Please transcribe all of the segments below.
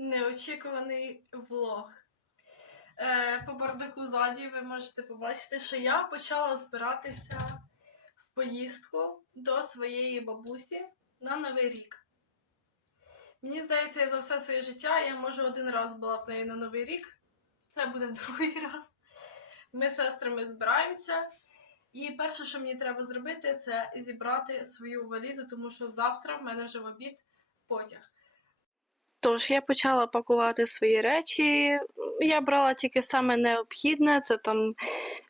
неочікуваний влог. Е, по бардаку ззаді ви можете побачити, що я почала збиратися в поїздку до своєї бабусі на Новий рік. Мені здається, за все своє життя я може один раз була в неї на Новий рік. Це буде другий раз. Ми з сестрами збираємося. І перше, що мені треба зробити, це зібрати свою валізу, тому що завтра в мене вже в обід потяг. Тож я почала пакувати свої речі. Я брала тільки саме необхідне, це там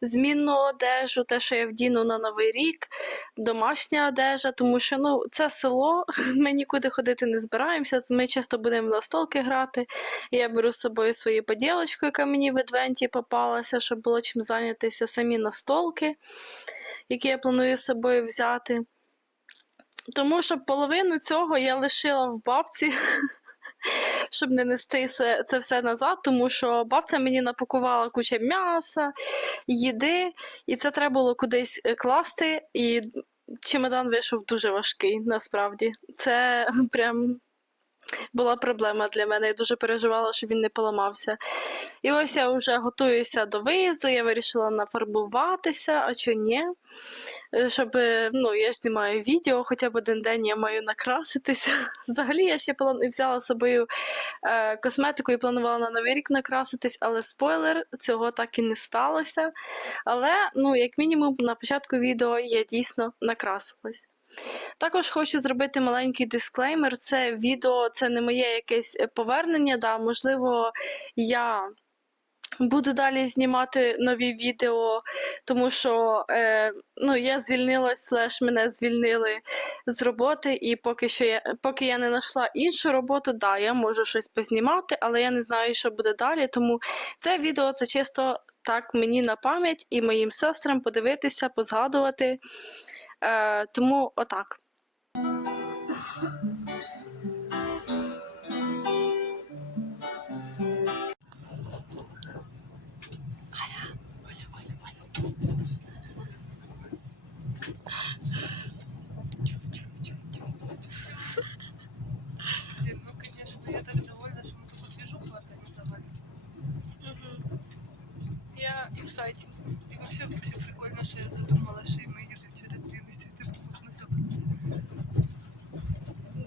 змінну одежу, те, що я вдіну на Новий рік, домашня одежа, тому що ну, це село, ми нікуди ходити не збираємося. Ми часто будемо на столки грати. Я беру з собою свою поділочку, яка мені в адвенті попалася, щоб було чим зайнятися самі настолки, які я планую з собою взяти. Тому що половину цього я лишила в бабці, щоб не нести це, все назад, тому що бабця мені напакувала кучу м'яса, їди, і це треба було кудись е, класти. І чемодан вийшов дуже важкий, насправді. Це прям була проблема для мене. Я дуже переживала, щоб він не поламався. І ось я вже готуюся до виїзду, я вирішила нафарбуватися, а чи ні. Е, Щоб, е, ну, я ж знімаю відео, хоча б один день я маю накраситися. Взагалі, я ще план... взяла з собою е, косметику і планувала на Новий рік накраситись, але спойлер, цього так і не сталося. Але, ну, як мінімум, на початку відео я дійсно накрасилась. Також хочу зробити маленький дисклеймер. Це відео, це не моє якесь е, повернення. Да, можливо, я буду далі знімати нові відео, тому що е, ну, я звільнилась, слеш мене звільнили з роботи, і поки що я, поки я не знайшла іншу роботу, да, я можу щось познімати, але я не знаю, що буде далі. Тому це відео це чисто так мені на пам'ять і моїм сестрам подивитися, позгадувати. Е, тому отак. Блин, ну конечно, я так довольна, что мы такую движуху организовали. Я excited. И вообще, вообще прикольно, что я додумала, что и мы едем через Вінницю, і типу можна забрати.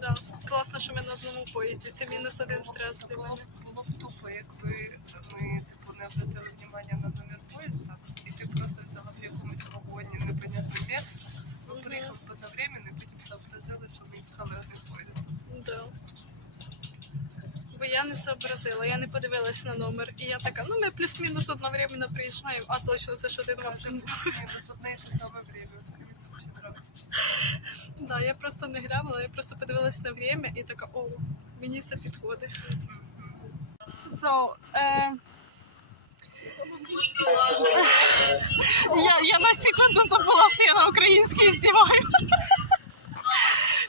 Да. Класно, що ми на одному поїзді. Це мінус один стрес для Було, мене. було б тупо, якби ми типу не обратили внимання на номер поїзда, і ти просто взяла в якомусь вагоні непонятне місце, ну, приїхав одновременно, і потім сообразили, що ми їхали один поїзд. Да. Бо я не сообразила, я не подивилась на номер. І я така, ну ми плюс-мінус одновременно приїжджаємо, а точно це ж один вагон. Мінус одне і те саме время. Мені це дуже нравиться. Да, я просто не глянула, я просто подивилась на время і така, о, мені це підходить. So, е... я, я на секунду забула, що я на українській знімаю.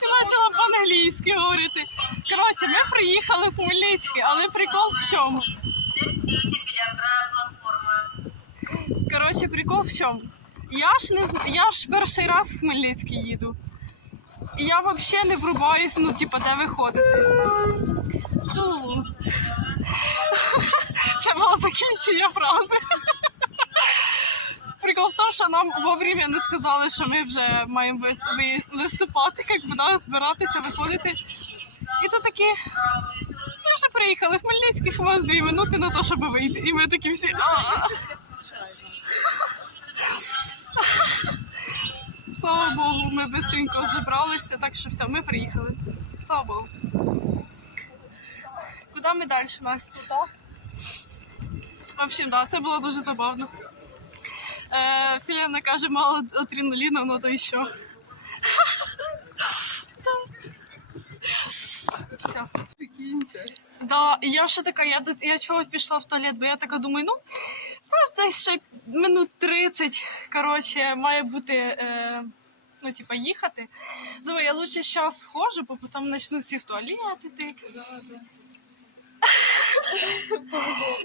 І почала по-англійськи говорити. Коротше, ми приїхали в Хмельницький, але прикол в чому? Коротше, прикол в чому? Я ж не я ж перший раз в Хмельницький їду. І я взагалі не врубаюсь, ну, типа, де ви ходите. Ту. Це було закінчення фрази. Прикол в тому, що нам вовремя не сказали, що ми вже маємо виступати, як би збиратися, виходити. І то такі. Ми вже приїхали в Хмельницький, у вас дві минути на те, щоб вийти. І ми такі всі. «А-а-а». Слава Богу, ми швидко зібралися, так що все, ми приїхали. Слава Богу. Куди ми далі, Настя? В общем, да, це було дуже забавно. Е, Вселенна каже, мало адреналіна, ну то і що. Все. Да, я ще така, я, я чого пішла в туалет, бо я така думаю, ну, та десь ще минут 30, коротше, має бути, е, ну, типа, їхати. Думаю, я лучше зараз схожу, бо потім почну всі в туалет іти.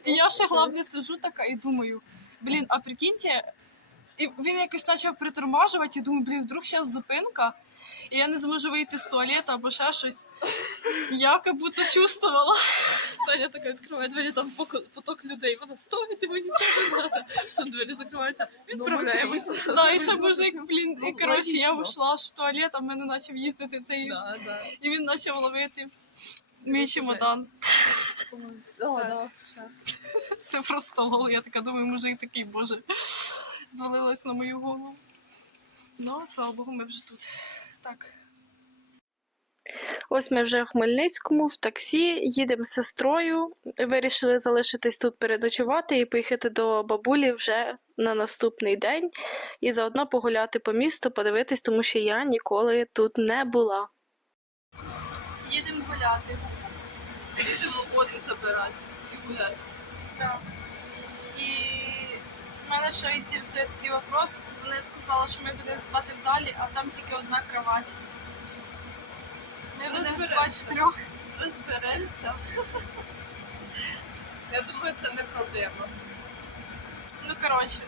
Я ще головне сижу така і думаю, блін, а прикиньте, і він якось почав притормажувати, і думаю, блін, вдруг зараз зупинка, і я не зможу вийти з туалету або ще щось. Я як будто чувствувала. Таня така відкриває двері, там поток людей. Вона йому нічого не треба. Тут двері закриваються. Відправляємося. Да, і ще мужик, блін, і коротше, я ушла в туалет, а в мене почав їздити цей, і він почав ловити мій чемодан. Це просто лол. Я така думаю, мужик такий, боже, звалилась на мою голову. Ну, слава Богу, ми вже тут. Так. Ось ми вже в Хмельницькому в таксі, їдемо з сестрою. Вирішили залишитись тут переночувати і поїхати до бабулі вже на наступний день і заодно погуляти по місту, подивитись, тому що я ніколи тут не була. Їдемо гуляти. Їдемо Олю забирати і гуляти. Так. І в мене ще інтересує такий вопрос. Вони сказали, що ми будемо спати в залі, а там тільки одна кровать. Ми будемо спати втрьох. Розберемося. Я думаю, це не проблема. Ну, коротше,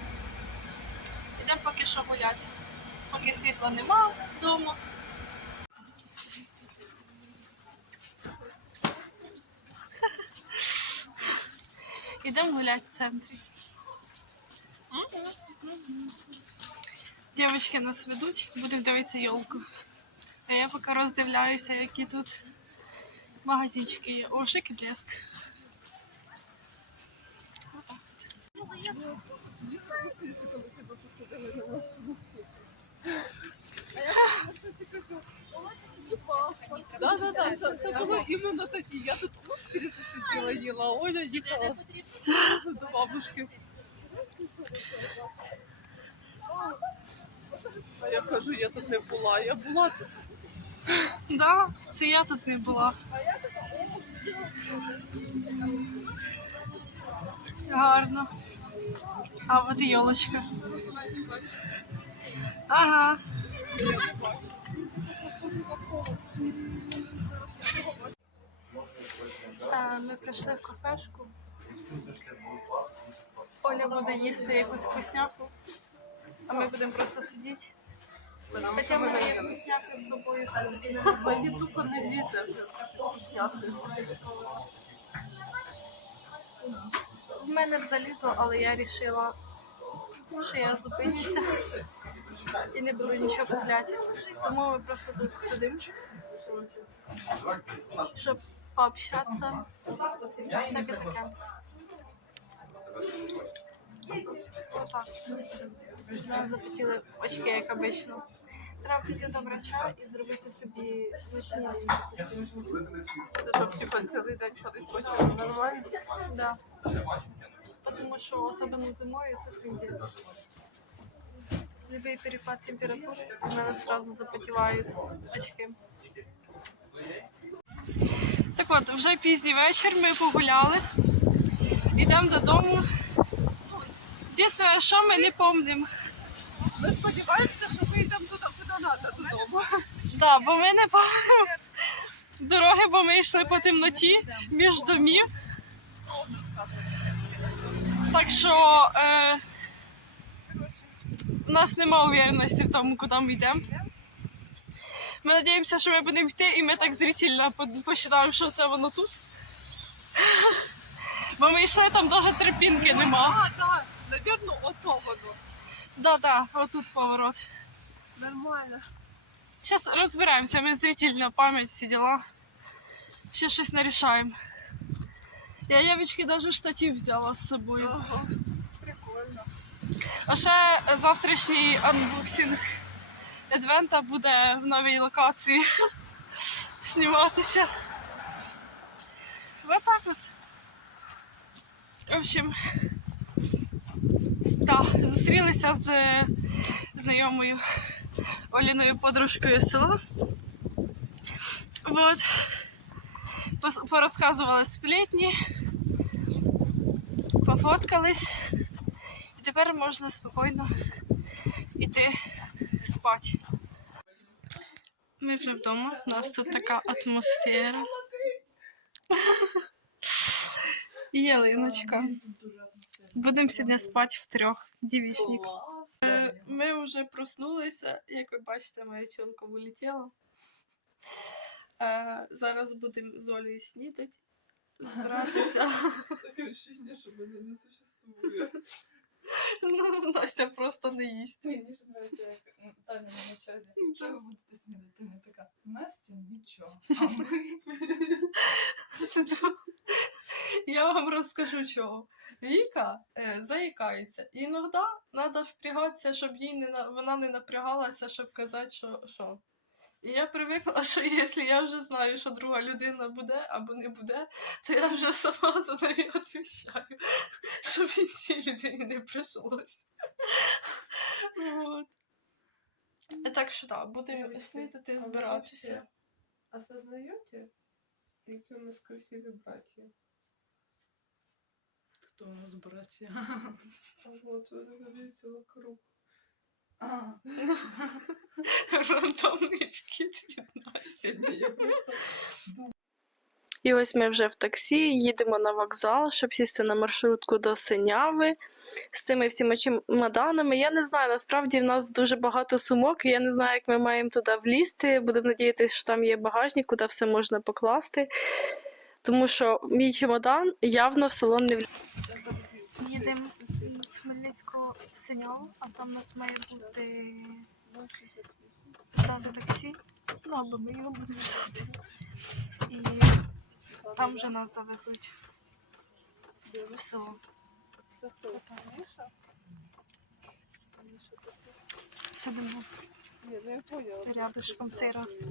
йдемо поки що гуляти. Поки світла нема вдома. Йдемо гуляти в центрі. Дівчатки нас ведуть, будемо дивитися йолку. А я поки роздивляюся, які тут магазинчики є. О, шик і блеск. Да, да, да. Це, це було іменно тоді. Я тут в устриці сиділа, їла, а Оля їхала до бабушки. А я кажу, я тут не була. Я була тут. Да, це я тут не була. Гарно. А от і йолочка. Ага. А, Ми прийшли в кафешку. Оля буде їсти якусь вкусняху, а ми будемо просто сидіти. Хоча в мене є вкусняхи з собою. Мені тупо не лізе. В мене залізло, але я вирішила, що я зупинюся і не буду нічого купляти. Тому ми просто тут сидимо, щоб пообщатися. Всяке таке. Отак. Захотіли очки, як обично. Треба піти до врача і зробити собі ночні. Це щоб типа цілий день ходить потім нормально. Да. Потому что особенно зимой это трудно. Любой перепад температуры, у меня сразу запотевают очки. Так от, вже пізній вечір, ми погуляли. Йдемо додому. Дійсно, що ми не пам'ятаємо. Ми що ми йдемо туди, куди треба, додому. Да, бо ми не пам'ятаємо дороги, бо ми йшли по темноті між домів. Так що е, у нас нема увереності в тому, куди ми йдемо. Ми сподіваємося, що ми будемо йти, і ми так зрительно посчитаємо, що це воно тут. Бо ми йшли, там навіть тропінки нема. Так, навірно, ото воно. Да-да, отут поворот. Нормально. Зараз розбираємося, ми зрительно пам'ять, всі діла. Ще щось нарішаємо. Я явічки навіть штатив взяла з собою. Ага. Прикольно. А ще завтрашній анбоксинг Адвента буде в новій локації зніматися. Вот так от. В общем, так, зустрілися з знайомою Оліною подружкою з села. Вот. Порозказували сплетні, пофоткались. І тепер можна спокійно йти спати. Ми вже вдома, у нас тут така атмосфера. Ялиночка. Будемо сьогодні спати втрьох, дівішник. Е, Ми вже проснулися, як ви бачите, моя чолка вилетіла. Е, Зараз будемо з Олею снідати. збиратися. Таке ощущення, що мене не существує. Ну, Настя просто не їсть. Мені ж нравиться, як Таня на началі. Що ви будете снідати? Не така. Настя нічого. А ми Я вам розкажу чого. Віка е, заїкається. Іноді треба впрягатися, щоб їй не на... вона не напрягалася, щоб казати, що. що. І я привикла, що якщо я вже знаю, що друга людина буде або не буде, то я вже сама за неї відповідаю, щоб іншій людині не прийшлося. Вот. Так що так, будемо снідати, а збиратися. вообще Осознаете, які у нас красиві браті? Хто у нас браття? А вот, ви дивіться вокруг. А, Рандомний вхід від Насті. І ось ми вже в таксі, їдемо на вокзал, щоб сісти на маршрутку до Синяви з цими всіма чемоданами. Я не знаю, насправді в нас дуже багато сумок, і я не знаю, як ми маємо туди влізти. Будемо надіятися, що там є багажник, куди все можна покласти. Тому що мій чемодан явно в салон не влізе. Їдемо з Хмельницького в Синяву, а там у нас має бути ждати таксі. Ну, або ми його будемо ждати. І там вже нас завезуть. Все. Це хто? Міша? Міша, це хто? Сидимо ну поняла. рядышком цей раз.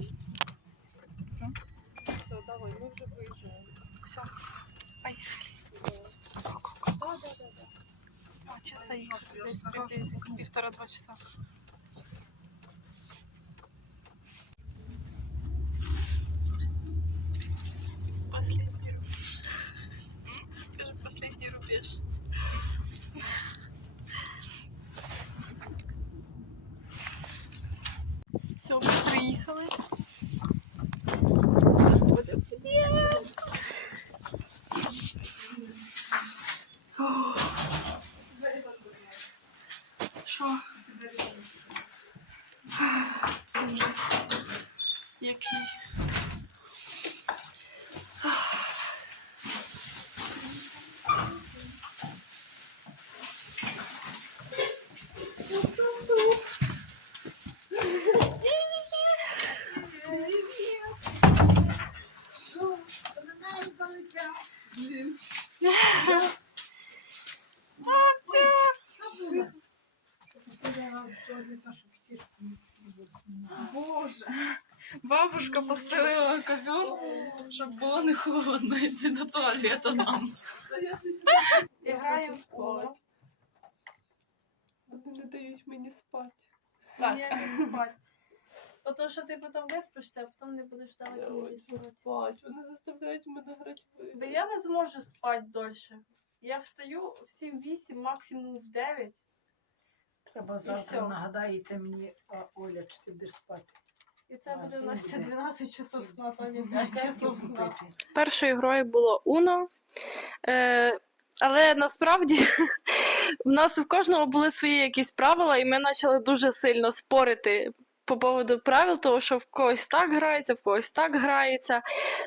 Все, давай, ми вже виїжджаємо. Все, поїхали. Да, да, да, да. Два часа їхати, десь приблизно півтора-два часа. Последний рубеж. Скажи, последний рубеж. Все, ми приїхали. Боже. Бабушка постелила ковер, щоб було не холодно йти до туалету нам. Граємо в поло. Вони не дають мені спати. Так. Ніяк не спать. Ото що ти потім виспишся, а потім не будеш давати мені спати. спати. Вони заставляють мене грати в Бо я не зможу спати дольше. Я встаю в 7-8, максимум в 9. Треба всьо. завтра нагадаєте мені, а, Оля, чи ти будеш спати. І це буде у нас сім 12 часов сна, то не 5 часов сна. Першою грою було Uno. Е, але насправді в нас у кожного були свої якісь правила, і ми почали дуже сильно спорити по поводу правил, того, що в когось так грається, в когось так грається.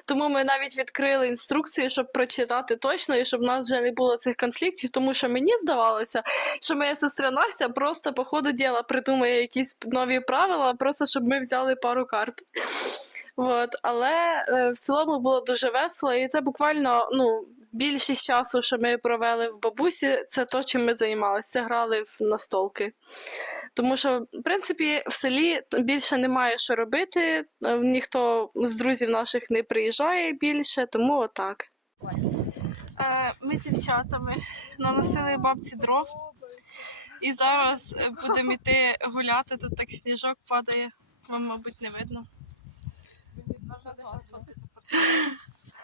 Тому ми навіть відкрили інструкцію, щоб прочитати точно, і щоб в нас вже не було цих конфліктів, тому що мені здавалося, що моя сестра Настя просто по ходу діла придумає якісь нові правила, просто щоб ми взяли пару карт. От, але е, в цілому було дуже весело, і це буквально ну, більшість часу, що ми провели в бабусі, це то, чим ми займалися. Грали в настолки. Тому що, в принципі, в селі більше немає що робити, е, ніхто з друзів наших не приїжджає більше, тому отак. Ми з дівчатами наносили бабці дров. І зараз будемо йти гуляти, тут так сніжок падає. Вам, мабуть, не видно.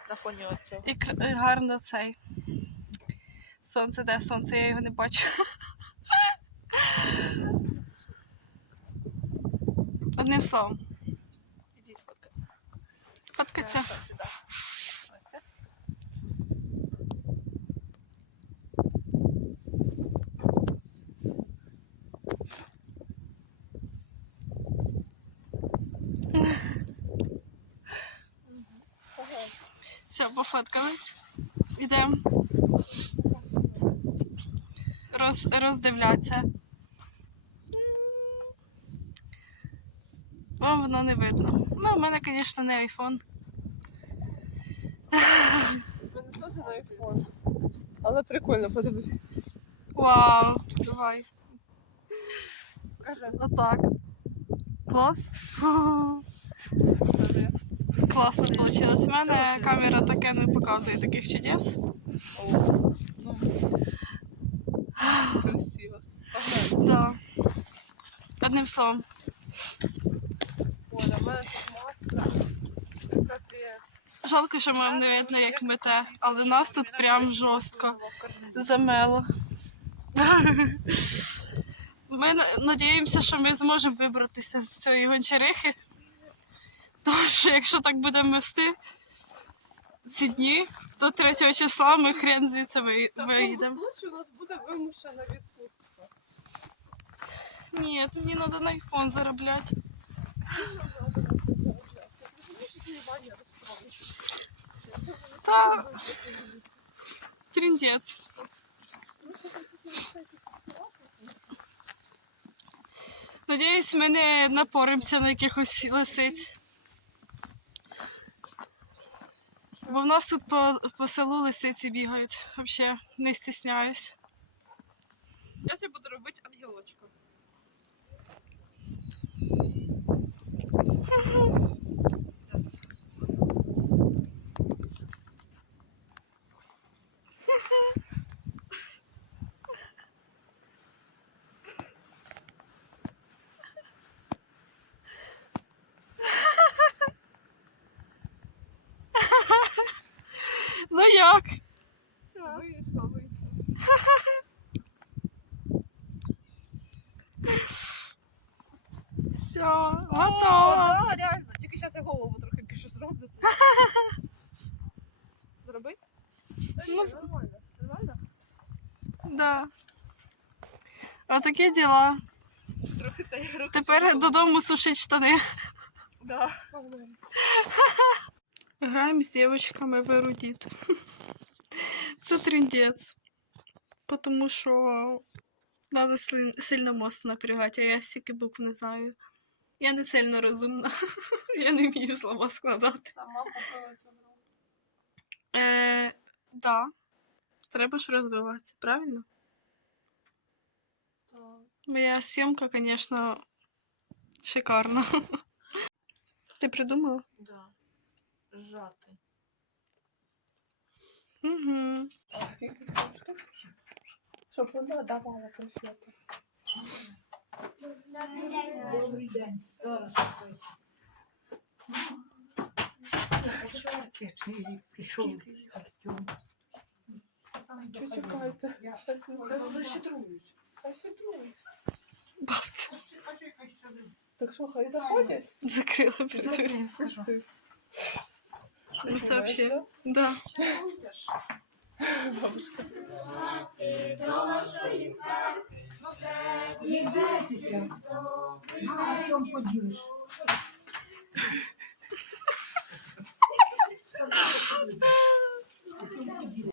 На фоні оцього. І гарно цей. Сонце, де сонце, я його не бачу. Одним словом, Ідіть фоткатися. фоткаться. Все, пофоткались. Ідемо. Роз, роздивлятися. Вам воно не видно. Ну, в мене, звісно, не айфон. У мене теж на айфон. Але прикольно, подивись. Вау, давай. Покажи. Отак. Клас. Класно вийшло. У мене камера таке не показує таких чудес. О, ну, красиво. Погнали. Да. Одним словом. Оля, в мене тут маска. Капець. Жалко, що вам не видно, як мете, але нас тут прям жорстко замело. Ми надіємося, що ми зможемо вибратися з цієї гончарихи. Тому що якщо так будемо мести ці дні, то 3 числа ми хрен звідси ви- виїдемо. случае у нас буде вимушена відпустка. Ні, мені треба на айфон заробляти. Та тріндець. Надіюсь, ми не напоримося на якихось лисиць. Бо в нас тут по, по селу лисиці бігають. Взагалі не стісняюсь. Я тебе буду робити ангелочка. Ну як? Вийшло, вийшло. Все, О, готово. да, реально. Тільки зараз я голову трохи більше зроблю. Зробити? Та ні, Ну, з- нормально. Нормально? Да. Отакі діла. Трохи цей руки. Тепер додому сушить штани. Да. Граємо з дівчатками в ерудіт. Це тріндець. Тому що треба сильно мозк напрягати, а я стільки букв не знаю. Я не сильно розумна. Я не вмію слова складати. Сама купила цю гру. Е, да. Треба ж розвиватися, правильно? Моя зйомка, звісно, шикарна. Ти придумала? Да. Сжатий. Угу. Скільки коштує? Щоб вона давала конфети. Добрий день. Зараз. Прийшов Артем. Чи чекайте? Я- Та це- Ну, защитрують. Та щедрують. Бабця. Так що, хай заходять? Закрила працює. Пусти. Ну, це вообще. Да. Бабушка. Не дивитися. На Артем поділиш.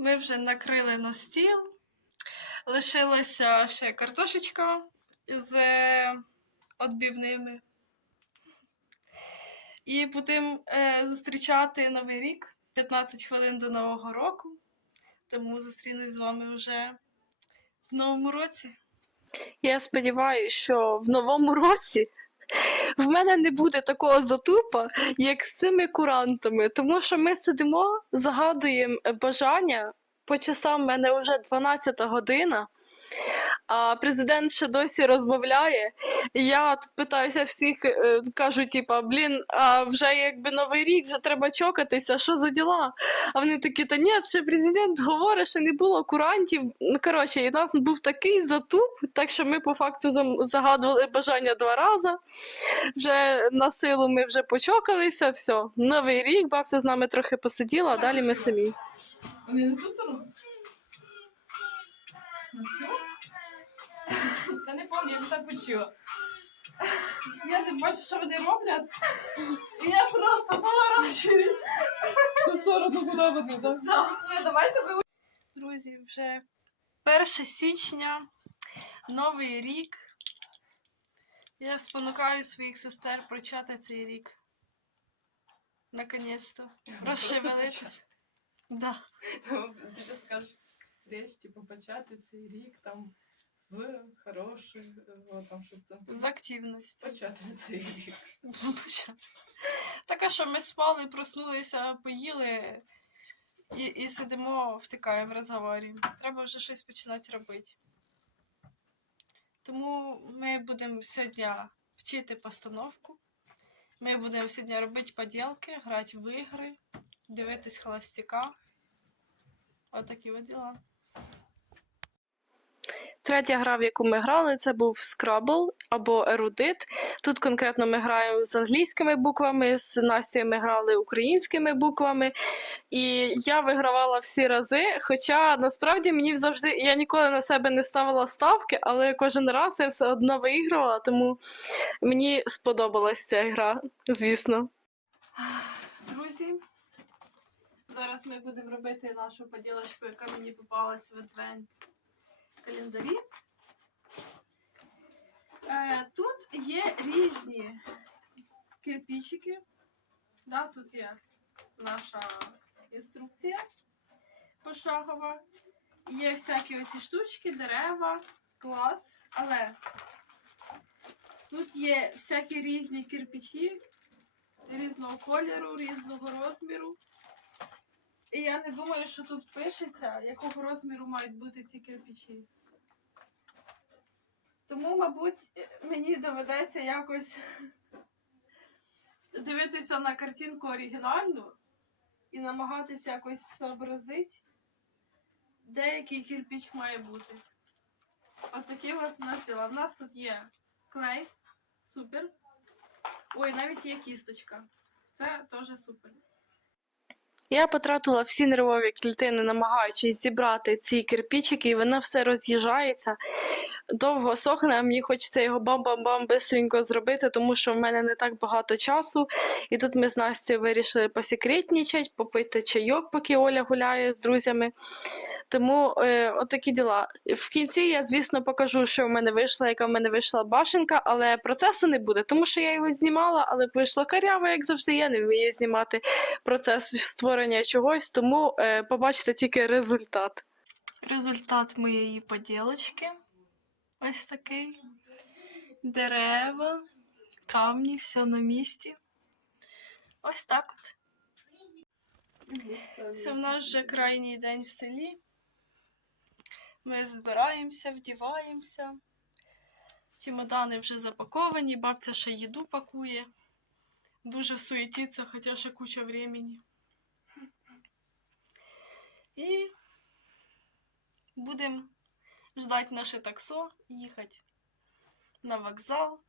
Ми вже накрили на стіл. Лишилася ще картошечка з відбивними. І будемо е, зустрічати Новий рік 15 хвилин до Нового року. Тому зустрінусь з вами вже в новому році. Я сподіваюся, що в новому році в мене не буде такого затупа, як з цими курантами, тому що ми сидимо, загадуємо бажання. По часам в мене вже 12 година. А президент ще досі розмовляє. Я тут питаюся всіх, е, кажу, типа, блін, а вже якби новий рік, вже треба чокатися, що за діла? А вони такі, та ні, ще президент говорить, що не було курантів. Ну, коротше, і у нас був такий затуп, так що ми по факту загадували бажання два рази. Вже на силу ми вже почокалися, все. Новий рік, бабця з нами трохи посиділа, а далі ми самі. Вони на цю сторону? На цю? Це не пам'ятаю, я так почула. Я не бачу, що вони роблять. І я просто поворачуюсь. Ту сторону, куди вони, так? Ні, давайте ви Друзі, вже 1 січня, новий рік. Я спонукаю своїх сестер почати цей рік. Наконець-то. Розшевелитися. Да. Ти скажеш, річ, типу, почати цей рік там з хороших, от, там, щоб це З активності. почати цей рік. Почати. Так а що ми спали, проснулися, поїли і, і сидимо, втикаємо, розговорюємо. Треба вже щось починати робити. Тому ми будемо сьогодні вчити постановку. Ми будемо сьогодні робити поділки, грати в ігри, дивитись холостяка. Отакі от діла. Третя гра, в яку ми грали, це був Scrabble або Ерудит. Тут конкретно ми граємо з англійськими буквами, з Настю ми грали українськими буквами. І я вигравала всі рази. Хоча насправді мені завжди я ніколи на себе не ставила ставки, але кожен раз я все одно виігрувала, тому мені сподобалась ця гра, звісно. Друзі, зараз ми будемо робити нашу поділочку, яка мені попалась в адвент календарі. Е, тут є різні кирпичики. Да, тут є наша інструкція пошагова. Є всякі оці штучки, дерева, клас. Але тут є всякі різні кирпичі, різного кольору, різного розміру. І я не думаю, що тут пишеться, якого розміру мають бути ці кирпичі. Тому, мабуть, мені доведеться якось дивитися на картинку оригінальну і намагатися якось зобразити, де який кирпич має бути. От такі от у нас діла. У нас тут є клей, супер. Ой, навіть є кісточка. Це теж супер. Я потратила всі нервові клітини, намагаючись зібрати ці кирпічики, і воно все роз'їжджається. Довго сохне, а мені хочеться його бам-бам-бам бистренько зробити, тому що в мене не так багато часу. І тут ми з Настю вирішили посекретнічати, попити чайок, поки Оля гуляє з друзями. Тому е, отакі діла. В кінці я, звісно, покажу, що в мене вийшло, яка в мене вийшла башенка, але процесу не буде, тому що я його знімала, але вийшло каряво, як завжди, я не вмію знімати процес створення чогось, тому е, побачите тільки результат. Результат моєї поділочки. Ось такий. Дерева, камні, все на місці. Ось так от. Це в нас вже крайній день в селі. Ми збираємося, вдіваємося. Чемодани вже запаковані, бабця ще їду пакує. Дуже суетиться, хоча ще куча времени. І будемо ждать наше таксо, їхати на вокзал,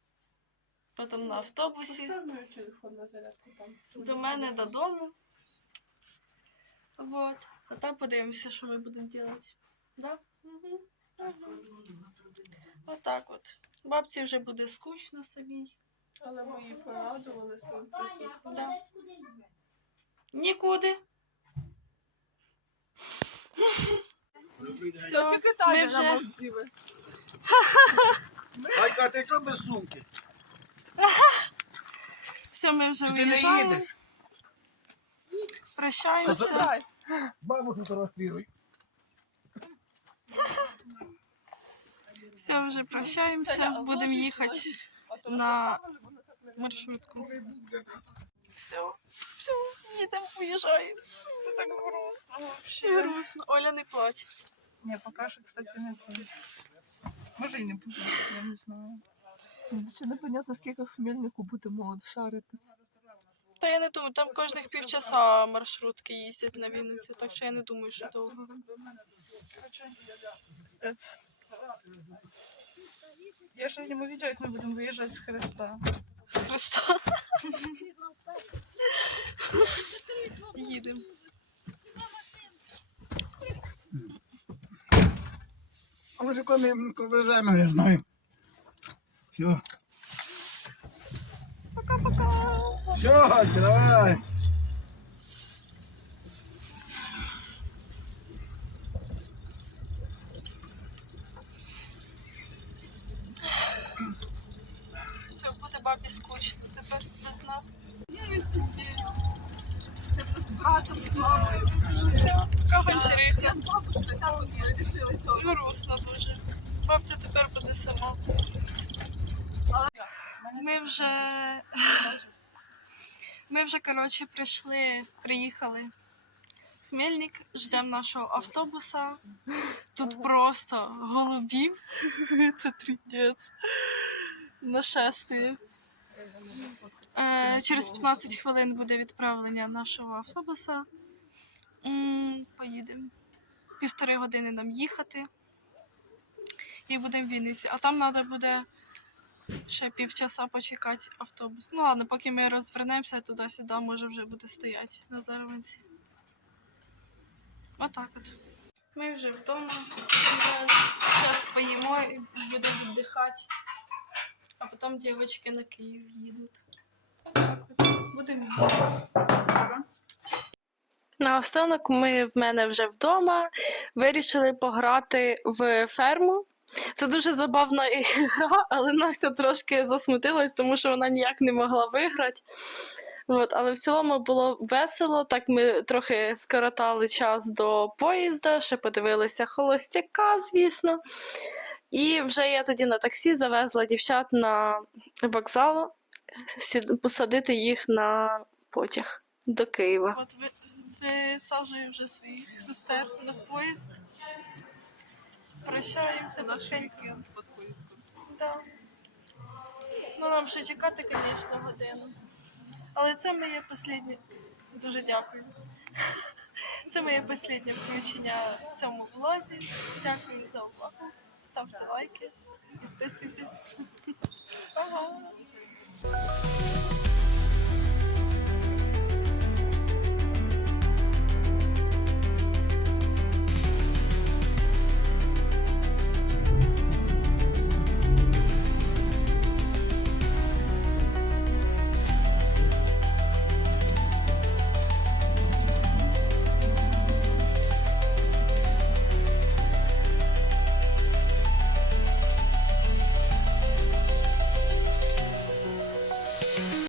потім на автобусі телефон на зарядку там. до мене додому. Вот. А там подивимося, що ми будемо робити. Да? Угу. Отак от. Бабці вже буде скучно самій. Але ми її порадували своїм присутствием. Да. Нікуди. Все, Тільки ми вже- Майка, а ти чого без сумки? все, ми вже Ти не виїжджаємо. їдеш? Прощаємося. Маму фотографіруй. Все, вже прощаємося. Будемо їхати на маршрутку. Все, все, їдемо, уїжджаємо. Це так грустно. Вообще грустно. Оля не плач. Ні, поки що, кстати, не це. Може і не буде, я не знаю. Ще непонятно, скільки Хмельнику будемо шаритись. Та я не думаю, там кожних півчаса маршрутки їздять на Вінницю, так що я не думаю, що довго. Я ще зніму відео, як ми будемо виїжджати з Хреста. З Христа. Їдемо. Але ж коли повеземо, я знаю. Все. Пока-пока. Все, давай. Все, буде бабі скучно тепер без нас. Я і сидію. З братом, з мамою. Все, каванчариха. Я з бабушкою, там вони вирішили цього. Грустно дуже. Бабця тепер буде сама. Ми вже. Ми вже, коротше, прийшли, приїхали в Хмельник, ждемо нашого автобуса. Тут просто голубів. Це тридець. Нашествує. Е, через 15 хвилин буде відправлення нашого автобуса. Поїдемо. Півтори години нам їхати і будемо в Вінниці. А там треба буде ще півчаса почекати автобус. Ну ладно, поки ми розвернемося туди-сюди, може вже буде стояти на Зарванці. Отак от. Ми вже вдома. Зараз поїмо і будемо віддихати. А потім дівчатки на Київ їдуть. Отак от. Будемо. Наостанок ми в мене вже вдома вирішили пограти в ферму. Це дуже забавна ігра, але Настя трошки засмутилась, тому що вона ніяк не могла виграти. От, але в цілому було весело. Так ми трохи скоротали час до поїзда, ще подивилися холостяка, звісно. І вже я тоді на таксі завезла дівчат на вокзал сід- посадити їх на потяг до Києва. От висаджую вже своїх сестер на поїзд. Прощаємося потихеньку. вікенд. Да. Ну, нам ще чекати, звісно, годину. Але це моє останнє. Дуже дякую. Це моє останнє включення в цьому влозі. Дякую за увагу. Ставте лайки, підписуйтесь. Ага.